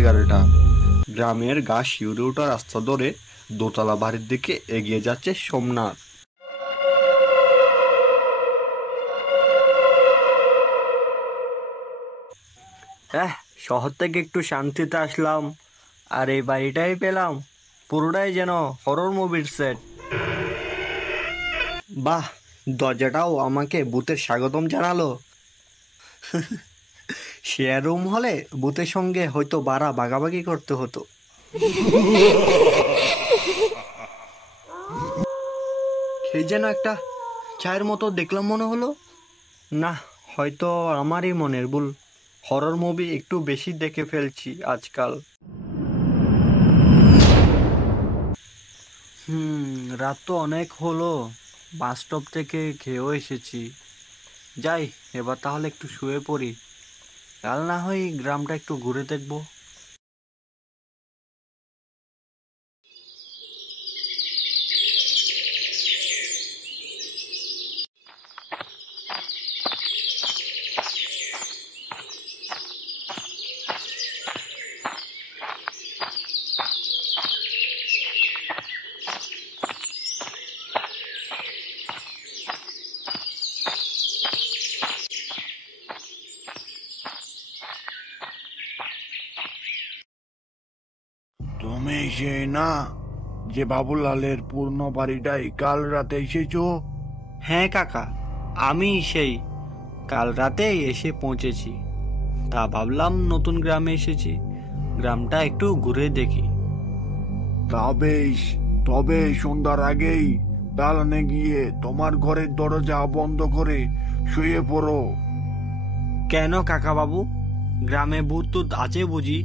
11টা। গ্রামের গা শিউরে ওঠা রাস্তা ধরে দোতলা বাড়ির দিকে এগিয়ে যাচ্ছে সোমনাথ। শহর থেকে একটু শান্তিতে আসলাম, আর এই বাড়িটাই পেলাম, পুরোটাই যেন হরর মুভির সেট। বাহ, দরজাটাও আমাকে ভূতের স্বাগতম জানালো। শেয়ার রুম হলে ভূতের সঙ্গে হয়তো ভাড়া ভাগাভাগি করতে হতো। সেই যেন একটা ছায়ের মতো দেখলাম মনে হলো। না, হয়তো আমারই মনের ভুল, হরর মুভি একটু বেশি দেখে ফেলছি আজকাল। রাত তো অনেক হলো, বাস স্টপ থেকে খেয়েও এসেছি। যাই, এবার তাহলে একটু শুয়ে পড়ি, কাল না হয় গ্রামটা একটু ঘুরে দেখবো। তুমি সেই না যে বাবুলালের পুরনো বাড়িটাই কাল রাতে এসেছো? হ্যাঁ কাকা, আমি সেই কাল রাতেই এসে পৌঁছেছি। তা ভাবলাম নতুন গ্রামে এসেছি, গ্রামটা একটু ঘুরে দেখি। তা বেশ, তবে সন্ধ্যার আগেই দালানে গিয়ে তোমার ঘরের দরজা বন্ধ করে শুয়ে পড়ো। কেন কাকা বাবু, গ্রামে ভূত টুত আছে বুঝি?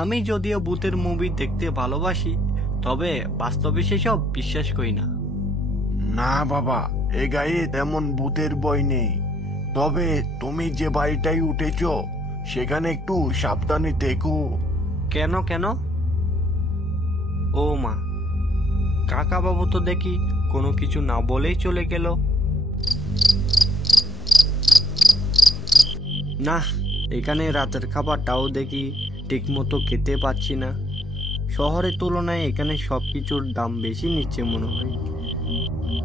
আমি যদিও ভূতের মুভি দেখতে ভালোবাসি, তবে বাস্তবে সেসব বিশ্বাস করি না। না বাবা, এ গায়ে তেমন ভূতের ভয় নেই। তবে তুমি যে বাড়িটাই উঠেছো সেখানে একটু সাবধানে থেকো। কেন কেন? ও মা, কাকা বাবু তো দেখি কোনো কিছু না বলেই চলে গেল। না, এখানে রাতের খাবারটাও দেখি ঠিক মতো খেতে পাচ্ছি না। শহরের তুলনায় এখানে সব কিছুর দাম বেশি নিচ্ছে মনে হয়।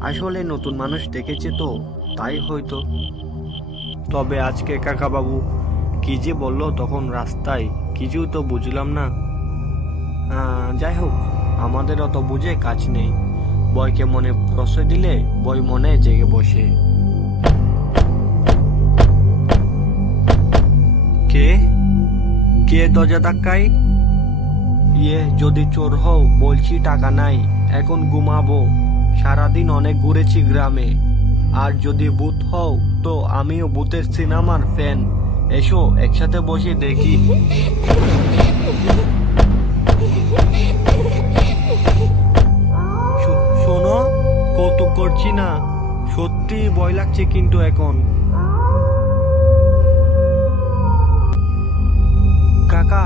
আসলে নতুন মানুষ দেখেছে তো, তাই হয়তো। তবে আজকে কাকা বাবু কি যে বললো তখন রাস্তায়, কিছু তো বুঝলাম না। যাই হোক, আমাদের অত বুঝে কাজ নেই। বয়কে মনে প্রশ্রয় দিলে বই মনে জেগে বসে। কে কে দরজা ধাক্কায়? যদি চোর হও বলছি, টাকা নাই, এখন ঘুমাবো। সারাদিন অনেক ঘুরেছি গ্রামে। আর যদি ভূত হও তো আমিও ভূতের সিনেমার ফ্যান। এসো একসাথে বসে দেখি। শোনো, কৌতুক করছি না, সত্যি ভয় লাগছে কিন্তু এখন। কাকা,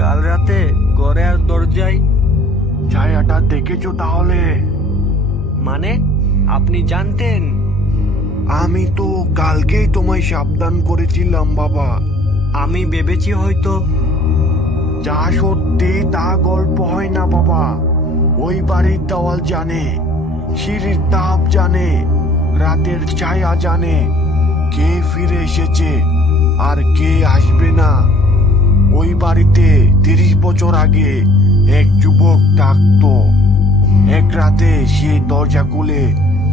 কাল রাতে ঘরে আর দরজায় ছায়াটা দেখেছো তাহলে? মানে আপনি জানতেন? আমি তো কালকেই তোমায় সাবধান করেছিলাম বাবা। আমি ভেবেছি হয়তো। যা সত্যি তা গল্প হয় না বাবা। ওই বাড়ির দেওয়াল জানে, সিঁড়ির তাপ জানে, রাতের ছায়া জানে, কে ফিরে এসেছে আর কে আসবে না। ওই বাড়িতে 30 বছর আগে এক যুবক থাকতো। এক রাতে সে দরজা খুলে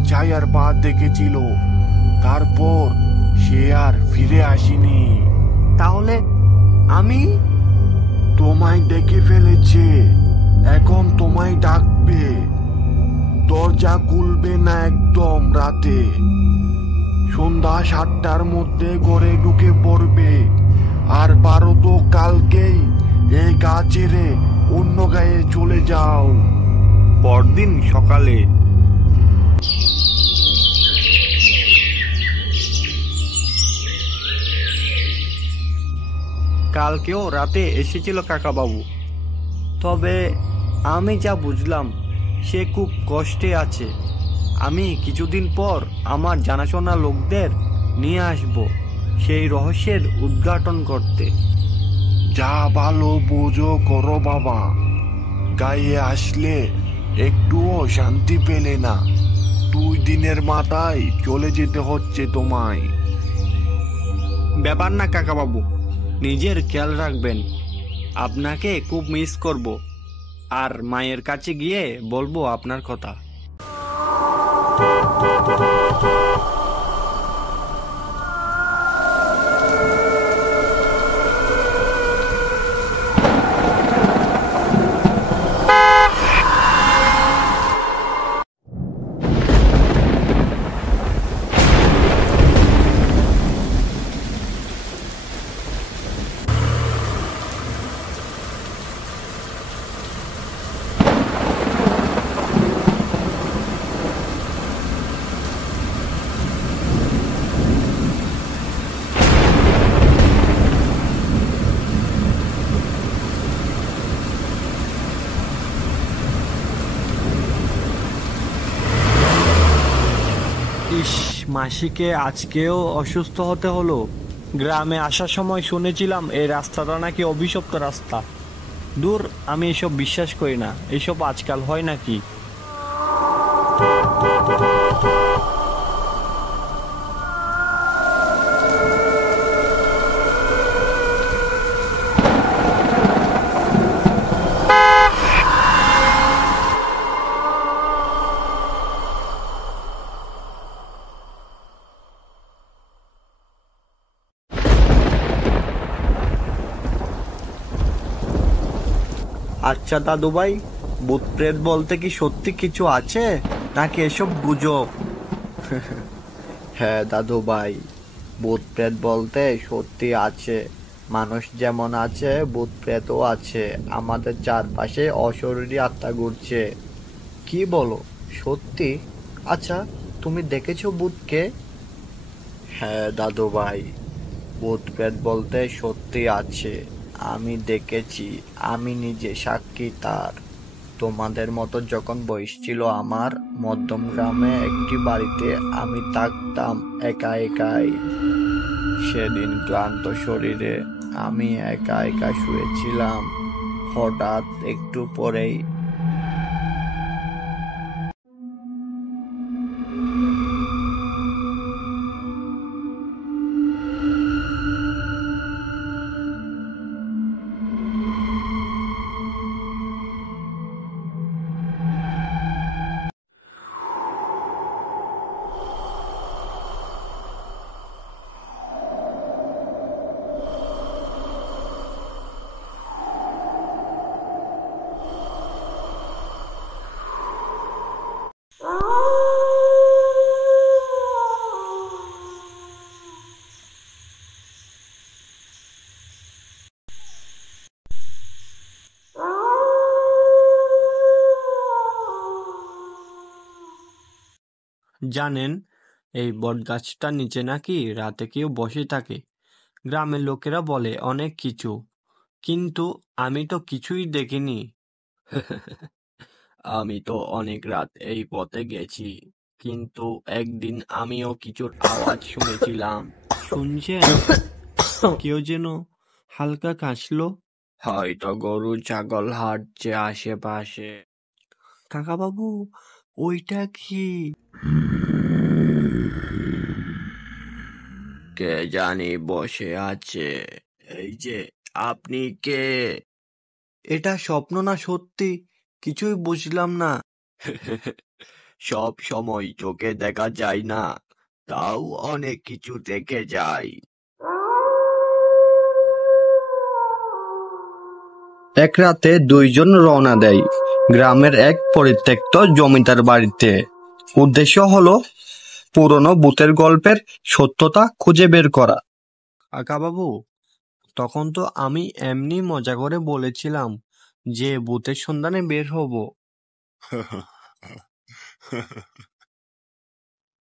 ছায়ার পা দেখেছিল, তারপর সে আর ফিরে আসেনি। তাহলে আমি? তোমায় ডেকে ফেলেছে, এখন তোমায় ডাকবে। দরজা খুলবে না একদম রাতে। সন্ধ্যা 7টার মধ্যে ঘরে ঢুকে পড়বে। আর পারো তো কালকেই এই গা ছেড়ে অন্য গায়ে চলে যাও। পরদিন সকালে কালকেও রাতে এসেছিল কাকাবাবু, তবে আমি যা বুঝলাম সে খুব কষ্টে আছে। আমি কিছুদিন পর আমার জানাশোনা লোকদের নিয়ে আসব সেই রহস্যের উদ্ঘাটন করতে। যা ভালো বোঝো করো বাবা, গায়ে আসলে একটুও শান্তি পেলে না। 2 দিনের মাথায় চলে যেতে হচ্ছে তোমায়। ব্যাপার না কাকাবাবু, নিজের খেয়াল রাখবেন। আপনাকে খুব মিস করব, আর মায়ের কাছে গিয়ে বলবো আপনার কথা। ইস, মাসিকে আজকেও অসুস্থ হতে হলো। গ্রামে আসার সময় শুনেছিলাম এই রাস্তাটা নাকি অভিশপ্ত রাস্তা। দূর, আমি এসব বিশ্বাস করি না। এসব আজকাল হয় নাকি? আচ্ছা দাদু ভাই, ভূত প্রেত বলতে কি সত্যি কিছু আছে, নাকি এসব গুজব? হ্যাঁ দাদু ভাই, ভূত প্রেত বলতে সত্যি আছে। মানুষ যেমন আছে, ভূত প্রেতও আছে। আমাদের চারপাশে অশরীরী আত্মা ঘুরছে। কি বলো, সত্যি? আচ্ছা, তুমি দেখেছো ভূতকে? হ্যাঁ দাদু ভাই, ভূত প্রেত বলতে সত্যি আছে। আমি দেখেছি, আমি নিজে সাক্ষী তার। তোমাদের মতো যখন বয়স ছিল আমার, মধ্যম গ্রামে একটি বাড়িতে আমি থাকতাম একা একাই। সেদিন ক্লান্ত শরীরে আমি একা একা শুয়েছিলাম। হঠাৎ একটু পরেই জানেন, এই বটগাছটার নিচে নাকি রাতে কেউ বসে থাকে। গ্রামের লোকেরা বলে অনেক কিছু, কিন্তু আমি তো কিছুই দেখিনি। আমি তো অনেক রাত এই পথে গেছি, কিন্তু একদিন আমিও কিছুর আওয়াজ শুনেছিলাম। শুনছেন? কেউ যেন হালকা কাশলো। হয়তো গরু ছাগল হাঁটছে আশেপাশে। কাকাবাবু, ওইটা কি? কে জানি বসে আছে। এই যে, আপনি কে? এটা স্বপ্ন না সত্যি, কিছুই বুঝলাম না। সব সময় চোখে দেখা যায় না, তাও অনেক কিছু দেখে যায়। এক রাতে দুইজন রওনা দেয় গ্রামের এক পরিত্যক্ত জমিদার বাড়িতে। উদ্দেশ্য হলো পুরনো ভূতের গল্পের সত্যতা খুঁজে বের করা। কাকাবাবু, তখন তো আমি এমনি মজা করে বলেছিলাম যে ভূতের সন্ধানে বের হব।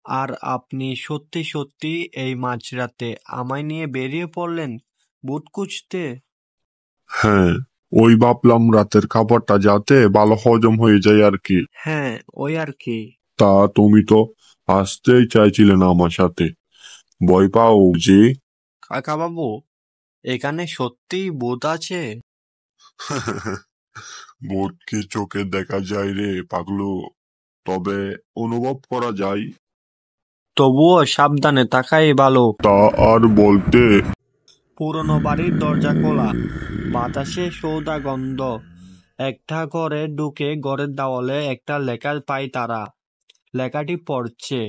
আর আপনি সত্যি সত্যি এই মাঝরাতে আমায় নিয়ে বেরিয়ে পড়লেন ভূত খুঁজতে? হ্যাঁ, ওই ভাবলাম রাতের খাবারটা যাতে ভালো হজম হয়ে যায় আর কি। হ্যাঁ, ওই আর কি। তা তুমি তো আসতেই চাইছিলে না আমার সাথে, ভয় পাও যে? কাকাবাবু, এখানে সত্যিই ভূত আছে? ভূত কি চোখে দেখা যায় রে পাগলু? তবে অনুভব করা যায়। তবুও সাবধানে থাকাই ভালো। তা আর বলতে। পুরনো বাড়ির দরজা খোলা, বাতাসে সৌদা গন্ধ। একটা ঘরে ঢুকে ঘরের দেওয়ালে একটা লেখা পায় তারা। লেখাটি পড়ছে,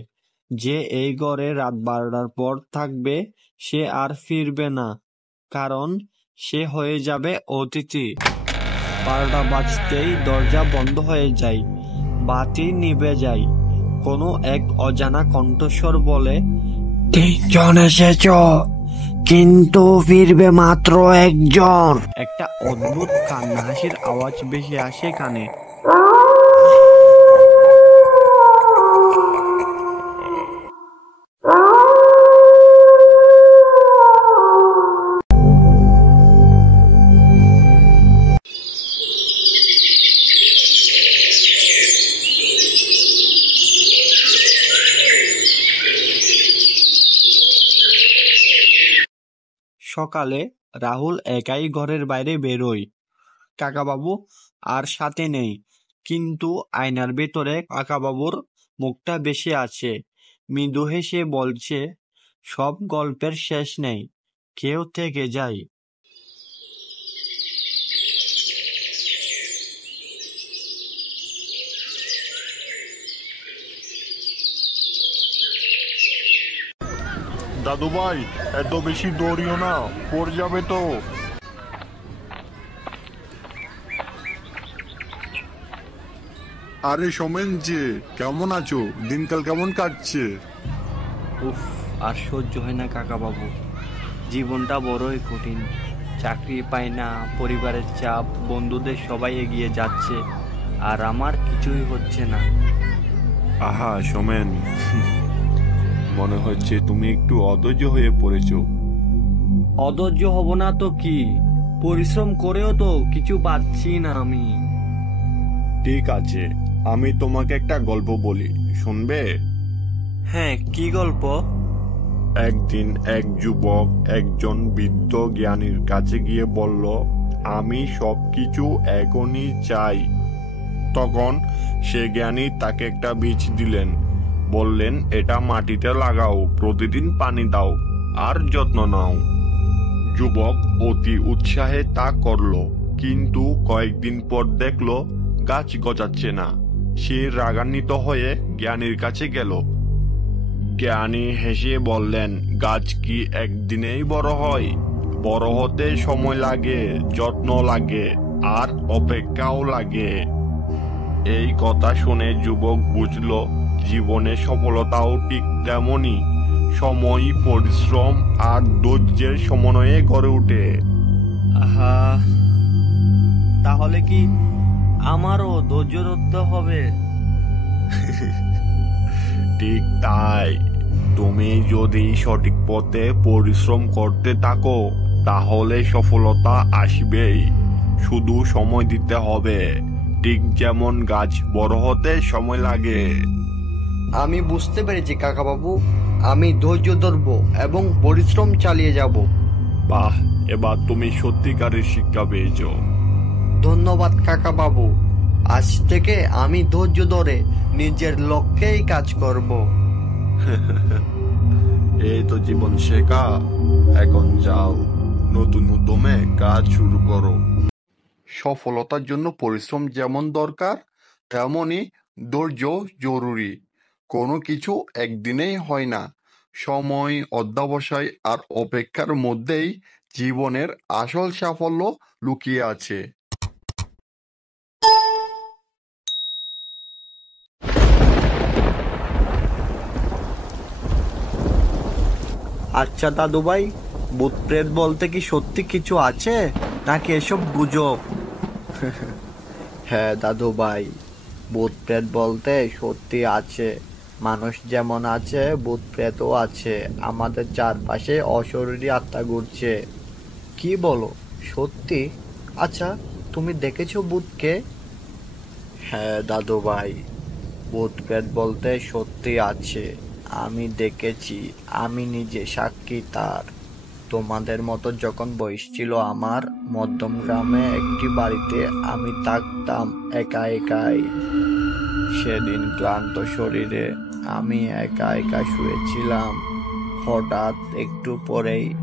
যে এই ঘরে রাত 12টার পর থাকবে সে আর ফিরবে না, কারণ সে হয়ে যাবে অতিথি। 12টা বাজতেই দরজা বন্ধ হয়ে যায়, বাতি নিভে যায়। কোনো এক অজানা কণ্ঠস্বর বলে, 3 জন এসেছ, কিন্তু ফিরবে মাত্র একজন। একটা অদ্ভুত কান্না হাসির আওয়াজ ভেসে আসে কানে। সকালে রাহুল একাই ঘরের বাইরে বেরোয়। কাকাবাবু আর সাথে নেই, কিন্তু আয়নার ভেতরে কাকাবাবুর মুখটা ভেসে আছে। মৃদু হেসে বলছে, সব গল্পের শেষ নেই, কেউ থেকে যায়। দাদু ভাই, এত বেশি দৌড়িও না, পড়ে যাবে তো। আরে সোমেন যে, কেমন আছো? দিনকাল কেমন কাটছে? উফ, আর সহ্য হয় না কাকাবাবু, জীবনটা বড়ই কঠিন। চাকরি পাই না, পরিবারের চাপ, বন্ধুদের সবাই এগিয়ে যাচ্ছে, আর আমার কিছুই হচ্ছে না। আহা সোমেন, মনে হচ্ছে তুমি একটু অধৈর্য হয়ে পড়েছো। অধৈর্য হব না তো কি, পরিশ্রম করেও তো কিছু পাচ্ছি না আমি। ঠিক আছে, আমি তোমাকে একটা গল্প বলি, শুনবে? হ্যাঁ, কি গল্প? একদিন এক যুবক একজন বৃদ্ধ জ্ঞানীর কাছে গিয়ে বলল, আমি সবকিছু এখনই চাই। তখন সে জ্ঞানী তাকে একটা বীজ দিলেন, বললেন, এটা মাটিতে লাগাও, প্রতিদিন পানি দাও আর যত্ন নাও। যুবক অতি উৎসাহে তা করলো, কিন্তু কয়েকদিন পর দেখলো গাছ গজাচ্ছে না। সে রাগান্বিত হয়ে জ্ঞানীর কাছে গেল। জ্ঞানী হেসে বললেন, গাছ কি একদিনেই বড় হয়? বড় হতে সময় লাগে, যত্ন লাগে, আর অপেক্ষাও লাগে। এই কথা শুনে যুবক বুঝলো, জীবনে সফলতাও ঠিক তেমনই, সময়, পরিশ্রম আর ধৈর্যের সমন্বয়ে গড়ে ওঠে। আহা, তাহলে কি আমারও ধৈর্য ধরতে হবে? ঠিক তাই, তুমি যদি সঠিক পথে পরিশ্রম করতে থাকো তাহলে সফলতা আসবেই, শুধু সময় দিতে হবে, ঠিক যেমন গাছ বড় হতে সময় লাগে। আমি বুঝতে পেরেছি কাকাবাবু, আমি ধৈর্য ধরব এবং পরিশ্রম চালিয়ে যাব। বাহ, এবার তুমি সত্যিকারের শিক্ষা পেয়েছো। ধন্যবাদ কাকাবাবু, আজ থেকে আমি ধৈর্য ধরে নিজের লক্ষ্যেই কাজ করব। এই তো জীবন শেখা, এখন যাও, নতুন উদ্যমে কাজ শুরু করো। সফলতার জন্য পরিশ্রম যেমন দরকার, তেমনই ধৈর্য জরুরি। কোনো কিছু একদিনেই হয় না, সময়, অধ্যবসায় আর অপেক্ষার মধ্যেই জীবনের আসল সাফল্য লুকিয়ে আছে। আচ্ছা দাদু ভাই, ভূত প্রেত বলতে কি সত্যি কিছু আছে, নাকি এসব গুজব? হ্যাঁ দাদু ভাই, ভূত প্রেত বলতে সত্যি আছে। মানুষ যেমন আছে, ভূত প্রেতও আছে। আমাদের চারপাশে অশরীরী আত্মা ঘুরছে। কি বলো, সত্যি? আচ্ছা, তুমি দেখেছো ভূতকে? হ্যাঁ দাদু ভাই, ভূত প্রেত বলতে সত্যি আছে। আমি দেখেছি, আমি নিজে সাক্ষী তার। তোমাদের মতো যখন বয়স ছিল আমার, মধ্যম গ্রামে একটি বাড়িতে আমি থাকতাম একা একাই। সেদিন ক্লান্ত শরীরে আমি একা একা শুয়েছিলাম। হঠাৎ একটু পরেই